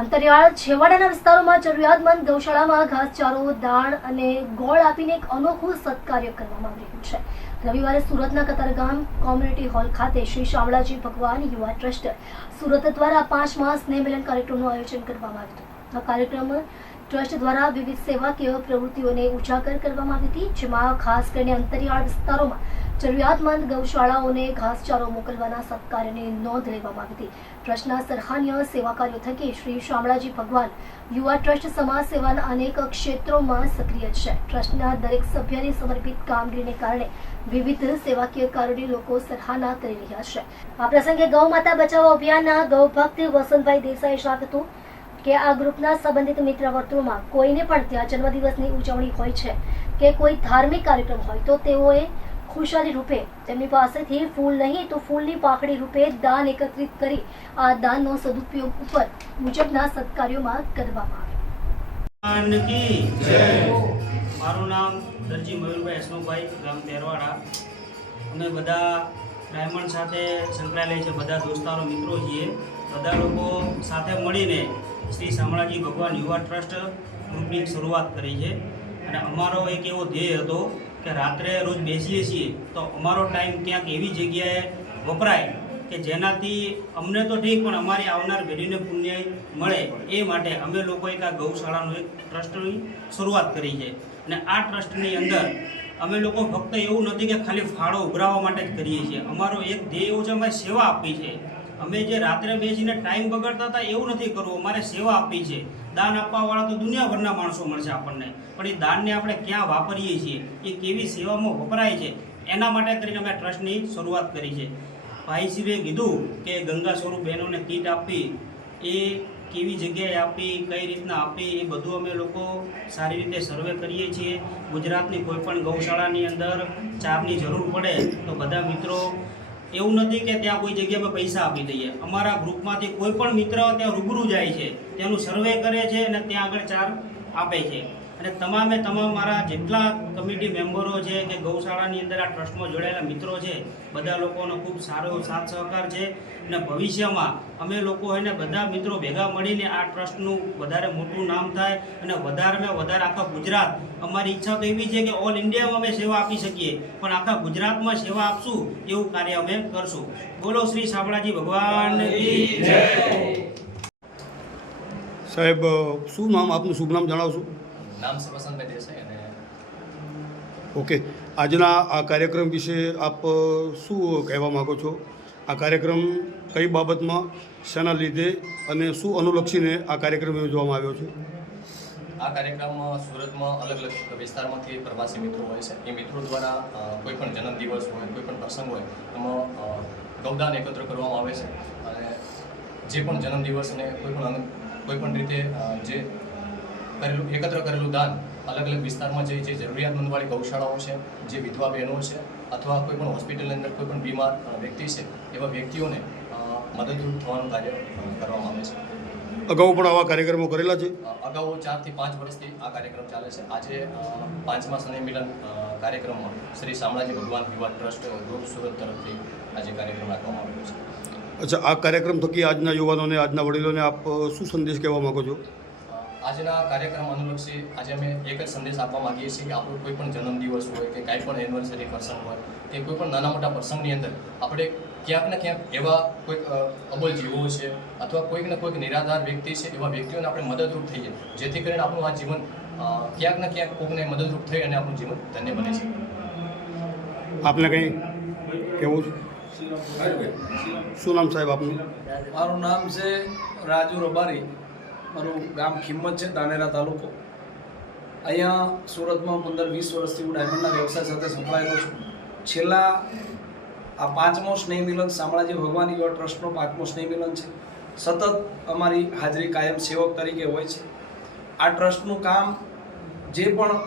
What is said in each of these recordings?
અંતરિયાળ છેવાડાના વિસ્તારોમાં જરૂરિયાતમંદ ગૌશાળામાં ઘાસચારો, દાણ અને ગોળ આપીને એક અનોખું સત્કાર્ય કરવામાં આવી રહ્યું છે। રવિવારે સુરતના કતારગામ કોમ્યુનિટી હોલ ખાતે શ્રી શામળાજી ભગવાન યુવા ટ્રસ્ટ સુરત દ્વારા 5મા સ્નેહ મિલન કાર્યક્રમનું આયોજન કરવામાં આવ્યું હતું। આ કાર્યક્રમ ટ્રસ્ટ દ્વારા વિવિધ સેવાકીય પ્રવૃત્તિઓને ઉજાગર કરવામાં આવી હતી, જેમાં ખાસ કરીને અંતરિયાળ વિસ્તારોમાં જરૂરિયાતમંદ ગૌશાળાઓને ઘાસચારો મોકલવાના સત્કાર્યની નોંધ લેવામાં આવી હતી। ટ્રસ્ટના સરાહનીય સેવા કાર્યો થકી શ્રી શામળાજી ભગવાન યુવા ટ્રસ્ટ સમાજ સેવાના અનેક ક્ષેત્રોમાં સક્રિય છે। ટ્રસ્ટના દરેક સભ્યની સમર્પિત કામગીરીને કારણે વિવિધ સેવાકીય કાર્યોની લોકો સરાહના કરી રહ્યા છે। આ પ્રસંગે ગૌ માતા બચાવો અભિયાનના ગૌ ભક્ત વસંતભાઈ દેસાઈએ જણાવ્યું હતું કે આ ગ્રુપના સંબંધિત મિત્ર વર્તુળમાં કોઈને પણ ત્યાં જન્મદિવસની ઉજવણી હોય છે કે કોઈ ધાર્મિક કાર્યક્રમ હોય તો તેઓએ ખુશાલી રૂપે તેમની પાસેથી ફૂલ નહીં તો ફૂલની પાંખડી રૂપે દાન એકત્રિત કરી આ દાનનો સદુપયોગ ઉપર મુજબના સત્કાર્યોમાં કરવામાં આવે। મારું નામ દરજી મયુરભાઈ હસમુખભાઈ, ગામ તેરવાડા। અમે બધા ડાયમંડ સાથે સંકળાયેલા છે, બધા દોસ્તારો મિત્રો છીએ। બધા લોકો સાથે મળીને શ્રી શામળાજી ભગવાન યુવા ટ્રસ્ટ ગ્રુપની શરૂઆત કરી છે અને અમારો એક એવો ધ્યેય હતો કે રાત્રે રોજ બેસીએ છીએ તો અમારો ટાઈમ ક્યાંક એવી જગ્યાએ વપરાય કે જેનાથી અમને તો ઠીક પણ અમારી આવનાર પેઢીને પુણ્ય મળે, એ માટે અમે લોકોએ એક આ ગૌશાળાનું એક ટ્રસ્ટની શરૂઆત કરી છે। અને આ ટ્રસ્ટની અંદર અમે લોકો ફક્ત એવું નથી કે ખાલી ફાળો ઉઘરાવવા માટે જ કરીએ છીએ। અમારો એક ધ્યેય એવું છે, અમારે સેવા આપવી છે। અમે જે રાત્રે બેસીને ટાઈમ બગાડતા હતા એવું નથી કરવું, અમારે સેવા આપવી છે। દાન આપવાવાળા તો દુનિયાભરના માણસો મળશે આપણને, પણ એ દાનને આપણે ક્યાં વાપરીએ છીએ, એ કેવી સેવામાં વપરાય છે, એના માટે કરીને અમે ટ્રસ્ટની શરૂઆત કરી છે। ભાઈશ્રીએ કીધું કે ગંગા સ્વરૂપ બહેનોને કીટ આપવી, એ કેવી જગ્યાએ આપવી, કઈ રીતના આપવી, એ બધું અમે લોકો સારી રીતે સર્વે કરીએ છીએ। ગુજરાતની કોઈ પણ ગૌશાળાની અંદર ચારની જરૂર પડે તો બધા મિત્રો, એવું નથી કે ત્યાં કોઈ જગ્યા પર પૈસા આપી દઈએ, અમારા ગ્રુપમાંથી કોઈ પણ મિત્ર ત્યાં રૂબરૂ જાય છે, ત્યાંનું સર્વે કરે છે અને ત્યાં આગળ ચાર આપે છે। અને તમામ મારા જેટલા કમિટી મેમ્બરો છે કે ગૌશાળાની અંદર આ ટ્રસ્ટમાં જોડાયેલા મિત્રો છે, બધા લોકોનો ખૂબ સારો સાથ સહકાર છે। અને ભવિષ્યમાં અમે લોકો એને બધા મિત્રો ભેગા મળીને આ ટ્રસ્ટનું વધારે મોટું નામ થાય અને વધારેમાં વધારે આખા ગુજરાત, અમારી ઈચ્છા તો એવી છે કે ઓલ ઇન્ડિયામાં અમે સેવા આપી શકીએ, પણ આખા ગુજરાતમાં સેવા આપશું એવું કાર્ય અમે કરશું। બોલો શ્રી શામળાજી ભગવાન કી જય। સાહેબ, શું નામ આપનું, શુભ નામ જણાવશો? નામ છે વસંતભાઈ દેસાઈ। અને ઓકે, આજના આ કાર્યક્રમ વિશે આપ શું કહેવા માગો છો? આ કાર્યક્રમ કઈ બાબતમાં, શેના લીધે અને શું અનુલક્ષીને આ કાર્યક્રમ યોજવામાં આવ્યો છે? આ કાર્યક્રમ સુરતમાં અલગ અલગ વિસ્તારમાંથી પ્રવાસી મિત્રો હોય છે, એ મિત્રો દ્વારા કોઈ પણ જન્મદિવસ હોય, કોઈ પણ પ્રસંગ હોય, એમાં ગૌદાન એકત્ર કરવામાં આવે છે। અને જે પણ જન્મદિવસ અને કોઈ પણ રીતે જે એકત્ર કરેલું દાન અલગ અલગ વિસ્તારમાં જે જરૂરિયાતમંદવાળી ગૌશાળાઓ છે, જે વિધવા બહેનો છે, અથવા કોઈ પણ હોસ્પિટલની અંદર કોઈ પણ બીમાર વ્યક્તિ છે, એવા વ્યક્તિઓને મદદરૂપ થવાનું કાર્ય કરવામાં આવે છે। અગાઉ પણ આવા કાર્યક્રમો કરેલા છે? અગાઉ 4 થી 5 વર્ષથી આ કાર્યક્રમ ચાલે છે। આજે 5મા સ્નેહ મિલન કાર્યક્રમમાં શ્રી શામળાજી ભગવાન યુવા ટ્રસ્ટ ગ્રુપ સુરત તરફથી આજે કાર્યક્રમ રાખવામાં આવ્યો છે। અચ્છા, આ કાર્યક્રમ થકી આજના યુવાનોને, આજના વડીલોને આપ શું સંદેશ કહેવા માગો છો? આજના કાર્યક્રમ અનુલક્ષી આજે અમે એક જ સંદેશ આપવા માગીએ છીએ કે આપણો કોઈ પણ જન્મદિવસ હોય કે કાંઈ પણ એનિવર્સરી પ્રસંગ હોય કે કોઈ પણ નાના મોટા પ્રસંગની અંદર આપણે ક્યાંક ને ક્યાંક એવા કોઈક અબોલ જીવો છે અથવા કોઈક ને કોઈક નિરાધાર વ્યક્તિ છે, એવા વ્યક્તિઓને આપણે મદદરૂપ થઈએ, જેથી કરીને આપણું આ જીવન ક્યાંક ને ક્યાંક કોઈકને મદદરૂપ થઈ અને આપણું જીવન ધન્ય બને છે। આપને કંઈ કહેવું છે? શું નામ સાહેબ આપનું? મારું નામ છે રાજુ રબારી, મારું ગામ ખિંમત છે, ધાનેરા તાલુકો। અહીંયા સુરતમાં 15-20 વર્ષથી હું ડાયમંડના વ્યવસાય સાથે સંકળાયેલો છું। છેલ્લા આ 5મો સ્નેહ મિલન શામળાજી ભગવાન યુવા ટ્રસ્ટનો 5મો સ્નેહ મિલન છે। સતત અમારી હાજરી કાયમ સેવક તરીકે હોય છે। આ ટ્રસ્ટનું કામ જે પણ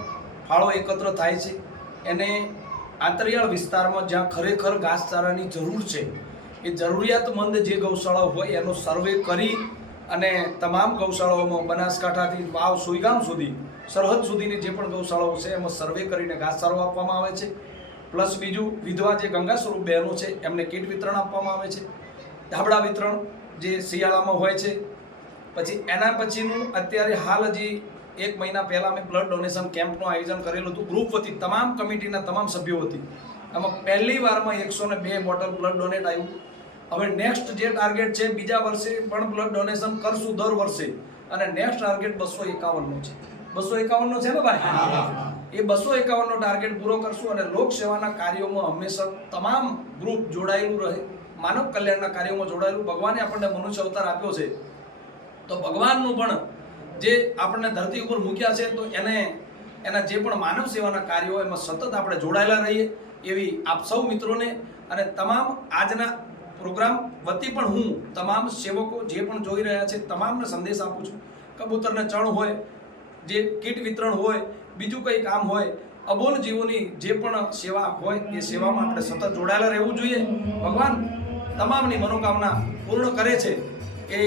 ફાળો એકત્ર થાય છે એને આંતરિયાળ વિસ્તારમાં જ્યાં ખરેખર ઘાસચારાની જરૂર છે, એ જરૂરિયાતમંદ જે ગૌશાળાઓ હોય એનો સર્વે કરી અને તમામ ગૌશાળાઓમાં બનાસકાંઠાથી વાવ સુઈગામ સુધી, સરહદ સુધીની જે પણ ગૌશાળાઓ છે એમાં સર્વે કરીને ઘાસચારો આપવામાં આવે છે। પ્લસ બીજું, વિધવા જે ગંગા સ્વરૂપ બહેનો છે એમને કીટ વિતરણ આપવામાં આવે છે। ધાબળા વિતરણ જે શિયાળામાં હોય છે, પછી એના પછીનું અત્યારે હાલ હજી 1 મહિના પહેલાં અમે બ્લડ ડોનેશન કેમ્પનું આયોજન કરેલું હતું ગ્રુપ વતી, તમામ કમિટીના તમામ સભ્યો વતી. આમાં પહેલી વારમાં 102 બોટલ બ્લડ ડોનેટ આવ્યું. હવે નેક્સ્ટ જે ટાર્ગેટ છે, બીજા વર્ષે પણ બ્લડ ડોનેશન કરશું દર વર્ષે, અને નેક્સ્ટ ટાર્ગેટ 251નો છે. 251નો છે ને ભાઈ? એ 251નો ટાર્ગેટ પૂરો કરશું અને લોક સેવાના કાર્યોમાં હંમેશા તમામ ગ્રુપ જોડાયેલું રહે, માનવ કલ્યાણના કાર્યોમાં જોડાયેલું. ભગવાને આપણને મનુષ્ય અવતાર આપ્યો છે, તો ભગવાનનું પણ જે આપણને ધરતી ઉપર મૂક્યા છે, તો એના જે પણ માનવ સેવાના કાર્યો એમાં સતત આપણે જોડાયેલા રહીએ એવી આપ સૌ મિત્રોને અને તમામ આજના પ્રોગ્રામ વતી પણ હું તમામ સેવકો જે પણ જોઈ રહ્યા છે તમામને સંદેશ આપું છું. કબૂતરને ચણ હોય, જે કીટ વિતરણ હોય, બીજું કંઈ કામ હોય, અબોલ જીવોની જે પણ સેવા હોય એ સેવામાં આપણે સતત જોડાયેલા રહેવું જોઈએ. ભગવાન તમામની મનોકામના પૂર્ણ કરે છે એ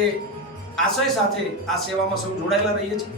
આશય સાથે આ સેવામાં સૌ જોડાયેલા રહીએ છીએ.